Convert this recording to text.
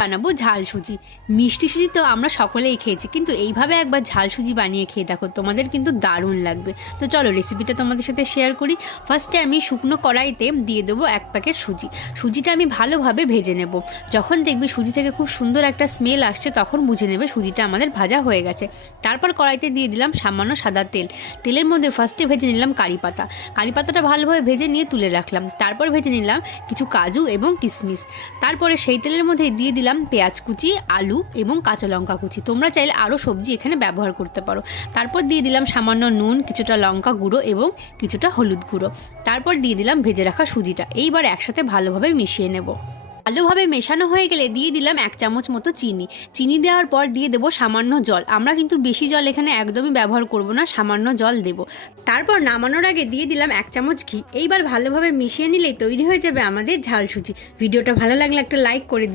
বানাবো ঝাল সুজি। মিষ্টি সুজি তো আমরা সকলেই খেয়েছি, কিন্তু এইভাবে একবার ঝাল সুজি বানিয়ে খেয়ে দেখো, তোমাদের কিন্তু দারুণ লাগবে। তো চলো রেসিপিটা তোমাদের সাথে শেয়ার করি। ফার্স্টে আমি শুকনো কড়াইতে দিয়ে দেবো 1 প্যাকেট সুজি। সুজিটা আমি ভালোভাবে ভেজে নেব। যখন দেখবি সুজি থেকে খুব সুন্দর একটা স্মেল আসছে, তখন বুঝে নেবে সুজিটা আমাদের ভাজা হয়ে গেছে। তারপর কড়াইতে দিয়ে দিলাম সামান্য সাদা তেল। তেলের মধ্যে ফার্স্টে ভেজে নিলাম কারি পাতা। কারি পাতাটা ভালোভাবে ভেজে নিয়ে তুলে রাখলাম। তারপর ভেজে নিলাম কিছু কাজু এবং কিশমিশ। তারপরে সেই তেলের মধ্যে দিয়ে দিলাম পেঁয়াজ কুচি, আলু এবং কাঁচা লঙ্কা কুচি। তোমরা চাইলে আরও সবজি এখানে ব্যবহার করতে পারো। তারপর দিয়ে দিলাম সামান্য নুন, কিছুটা লঙ্কা গুঁড়ো এবং কিছুটা হলুদ গুঁড়ো। তারপর দিয়ে দিলাম ভেজে রাখা সুজিটা। এইবার একসাথে ভালোভাবে মিশিয়ে নেব। ভালোভাবে মেশানো হয়ে গেলে দিয়ে দিলাম 1 চামচ মতো চিনি। চিনি দেওয়ার পর দিয়ে দেবো সামান্য জল। আমরা কিন্তু বেশি জল এখানে একদমই ব্যবহার করব না, সামান্য জল দেব। তারপর নামানোর আগে দিয়ে দিলাম 1 চামচ ঘি। এইবার ভালোভাবে মিশিয়ে নিলেই তৈরি হয়ে যাবে আমাদের ঝাল সুজি। ভিডিওটা ভালো লাগলে একটা লাইক করে দিন।